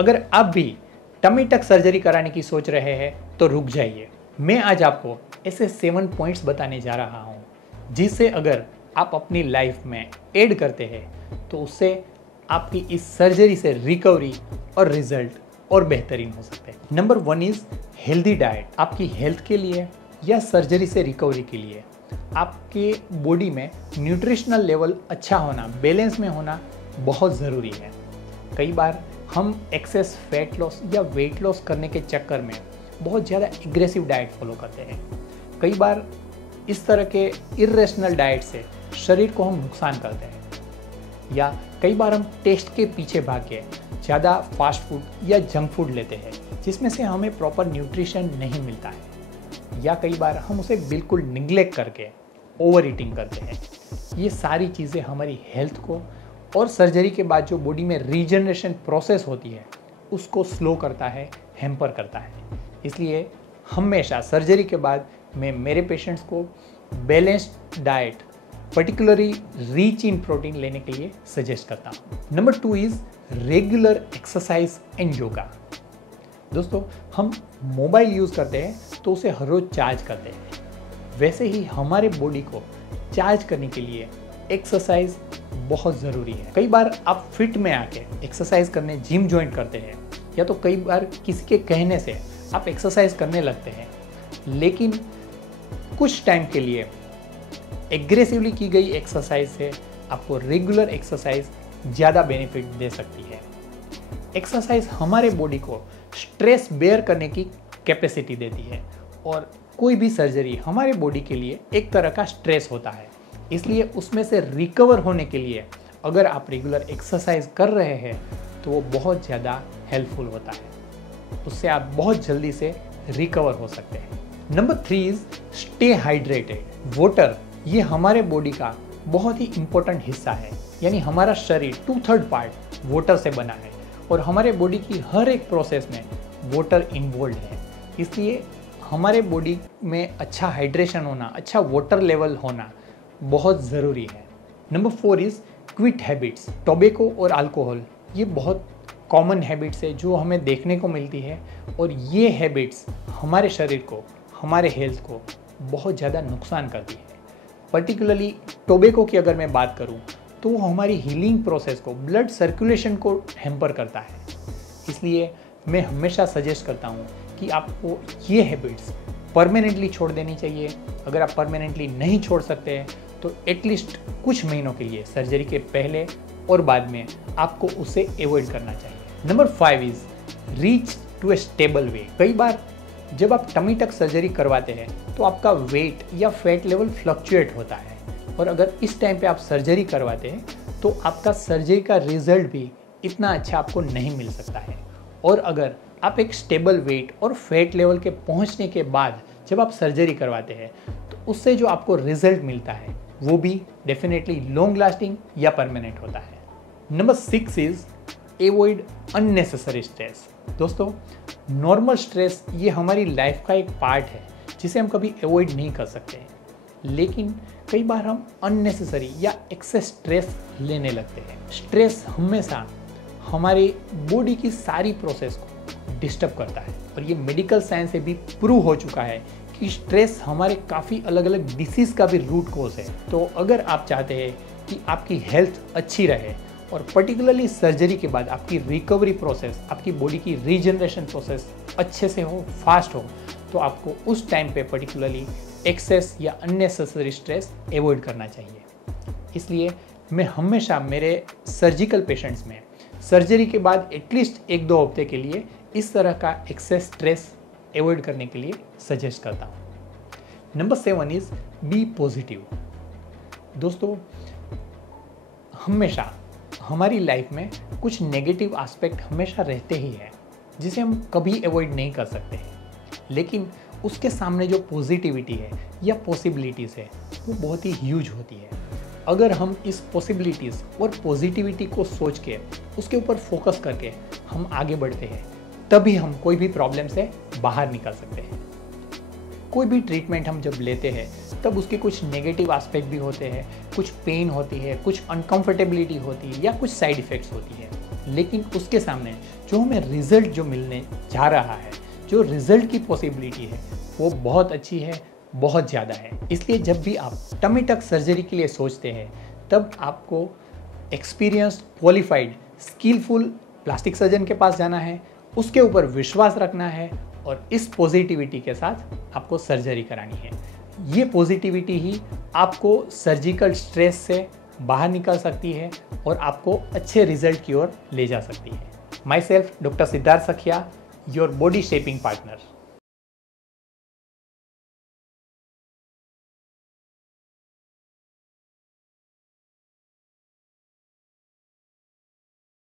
अगर आप भी टमी टक सर्जरी कराने की सोच रहे हैं तो रुक जाइए। मैं आज आपको ऐसे 7 पॉइंट्स बताने जा रहा हूँ जिससे अगर आप अपनी लाइफ में ऐड करते हैं तो उससे आपकी इस सर्जरी से रिकवरी और रिजल्ट और बेहतरीन हो सकते हैं। Number 1 is healthy diet. आपकी हेल्थ के लिए या सर्जरी से रिकवरी के लिए आपके बॉडी में न्यूट्रिशनल लेवल अच्छा होना, बैलेंस में होना बहुत ज़रूरी है। कई बार हम एक्सेस फैट लॉस या वेट लॉस करने के चक्कर में बहुत ज़्यादा एग्रेसिव डाइट फॉलो करते हैं। कई बार इस तरह के इर्रेशनल डाइट से शरीर को हम नुकसान करते हैं, या कई बार हम टेस्ट के पीछे भाग के ज़्यादा फास्ट फूड या जंक फूड लेते हैं जिसमें से हमें प्रॉपर न्यूट्रिशन नहीं मिलता है, या कई बार हम उसे बिल्कुल निग्लेक्ट करके ओवर ईटिंग करते हैं। ये सारी चीज़ें हमारी हेल्थ को और सर्जरी के बाद जो बॉडी में रीजनरेशन प्रोसेस होती है उसको स्लो करता है, हैम्पर करता है। इसलिए हमेशा सर्जरी के बाद मैं मेरे पेशेंट्स को balanced diet, particularly rich in protein लेने के लिए सजेस्ट करता हूँ। Number 2 is regular exercise and yoga. दोस्तों, हम मोबाइल यूज़ करते हैं तो उसे हर रोज़ चार्ज करते हैं, वैसे ही हमारे बॉडी को चार्ज करने के लिए एक्सरसाइज बहुत ज़रूरी है। कई बार आप फिट में आके एक्सरसाइज करने जिम ज्वाइन करते हैं, या तो कई बार किसी के कहने से आप एक्सरसाइज करने लगते हैं, लेकिन कुछ टाइम के लिए एग्रेसिवली की गई एक्सरसाइज से आपको रेगुलर एक्सरसाइज ज़्यादा बेनिफिट दे सकती है। एक्सरसाइज हमारे बॉडी को स्ट्रेस बेयर करने की कैपेसिटी देती है, और कोई भी सर्जरी हमारे बॉडी के लिए एक तरह का स्ट्रेस होता है। इसलिए उसमें से रिकवर होने के लिए अगर आप रेगुलर एक्सरसाइज कर रहे हैं तो वो बहुत ज़्यादा हेल्पफुल होता है, उससे आप बहुत जल्दी से रिकवर हो सकते हैं। Number 3 is stay hydrated. Water ये हमारे बॉडी का बहुत ही इम्पोर्टेंट हिस्सा है, यानी हमारा शरीर 2/3 पार्ट वाटर से बना है और हमारे बॉडी की हर एक प्रोसेस में वाटर इन्वॉल्व है। इसलिए हमारे बॉडी में अच्छा हाइड्रेशन होना, अच्छा वाटर लेवल होना बहुत ज़रूरी है। Number 4 is quit habits. Tobacco और अल्कोहल ये बहुत कॉमन हैबिट्स है जो हमें देखने को मिलती है, और ये हैबिट्स हमारे शरीर को, हमारे हेल्थ को बहुत ज़्यादा नुकसान करती है। पर्टिकुलरली टोबैको की अगर मैं बात करूँ तो वो हमारी हीलिंग प्रोसेस को, ब्लड सर्कुलेशन को हैम्पर करता है। इसलिए मैं हमेशा सजेस्ट करता हूँ कि आपको ये हैबिट्स परमानेंटली छोड़ देनी चाहिए। अगर आप परमानेंटली नहीं छोड़ सकते हैं तो एटलीस्ट कुछ महीनों के लिए सर्जरी के पहले और बाद में आपको उसे अवॉइड करना चाहिए। Number 5 is reach to a stable weight. कई बार जब आप टमी टक सर्जरी करवाते हैं तो आपका वेट या फैट लेवल फ्लक्चुएट होता है, और अगर इस टाइम पे आप सर्जरी करवाते हैं तो आपका सर्जरी का रिजल्ट भी इतना अच्छा आपको नहीं मिल सकता है। और अगर आप एक स्टेबल वेट और फैट लेवल के पहुंचने के बाद जब आप सर्जरी करवाते हैं तो उससे जो आपको रिजल्ट मिलता है वो भी डेफिनेटली लॉन्ग लास्टिंग या परमानेंट होता है। Number 6 is avoid unnecessary stress. दोस्तों, नॉर्मल स्ट्रेस ये हमारी लाइफ का एक पार्ट है जिसे हम कभी अवॉइड नहीं कर सकते, लेकिन कई बार हम अननेसेसरी या एक्सेस स्ट्रेस लेने लगते हैं। स्ट्रेस हमेशा हमारी बॉडी की सारी प्रोसेस को डिस्टर्ब करता है, और ये मेडिकल साइंस से भी प्रूव हो चुका है कि स्ट्रेस हमारे काफ़ी अलग अलग डिसीज़ का भी रूट कोज है। तो अगर आप चाहते हैं कि आपकी हेल्थ अच्छी रहे और पर्टिकुलरली सर्जरी के बाद आपकी रिकवरी प्रोसेस, आपकी बॉडी की रीजनरेशन प्रोसेस अच्छे से हो, फास्ट हो, तो आपको उस टाइम पे पर्टिकुलरली एक्सेस या अननेसेसरी स्ट्रेस अवॉइड करना चाहिए। इसलिए मैं हमेशा मेरे सर्जिकल पेशेंट्स में सर्जरी के बाद एटलीस्ट 1-2 हफ्ते के लिए इस तरह का एक्सेस स्ट्रेस अवॉइड करने के लिए सजेस्ट करता हूँ। Number 7 is be positive. दोस्तों, हमेशा हमारी लाइफ में कुछ नेगेटिव एस्पेक्ट हमेशा रहते ही हैं जिसे हम कभी अवॉइड नहीं कर सकते हैं, लेकिन उसके सामने जो पॉजिटिविटी है या पॉसिबिलिटीज़ है वो बहुत ही ह्यूज होती है। अगर हम इस पॉसिबिलिटीज़ और पॉजिटिविटी को सोच के उसके ऊपर फोकस करके हम आगे बढ़ते हैं, तभी हम कोई भी प्रॉब्लम से बाहर निकल सकते हैं। कोई भी ट्रीटमेंट हम जब लेते हैं तब उसके कुछ नेगेटिव एस्पेक्ट भी होते हैं, कुछ पेन होती है, कुछ अनकंफर्टेबिलिटी होती है या कुछ साइड इफ़ेक्ट्स होती है। लेकिन उसके सामने जो हमें रिजल्ट जो मिलने जा रहा है, जो रिजल्ट की पॉसिबिलिटी है वो बहुत अच्छी है, बहुत ज़्यादा है। इसलिए जब भी आप टमी टक सर्जरी के लिए सोचते हैं तब आपको experienced, qualified, skilful plastic surgeon के पास जाना है, उसके ऊपर विश्वास रखना है और इस पॉजिटिविटी के साथ आपको सर्जरी करानी है। ये पॉजिटिविटी ही आपको सर्जिकल स्ट्रेस से बाहर निकाल सकती है और आपको अच्छे रिजल्ट की ओर ले जा सकती है। माई सेल्फ डॉक्टर सिद्धार्थ सखिया, योर बॉडी शेपिंग पार्टनर।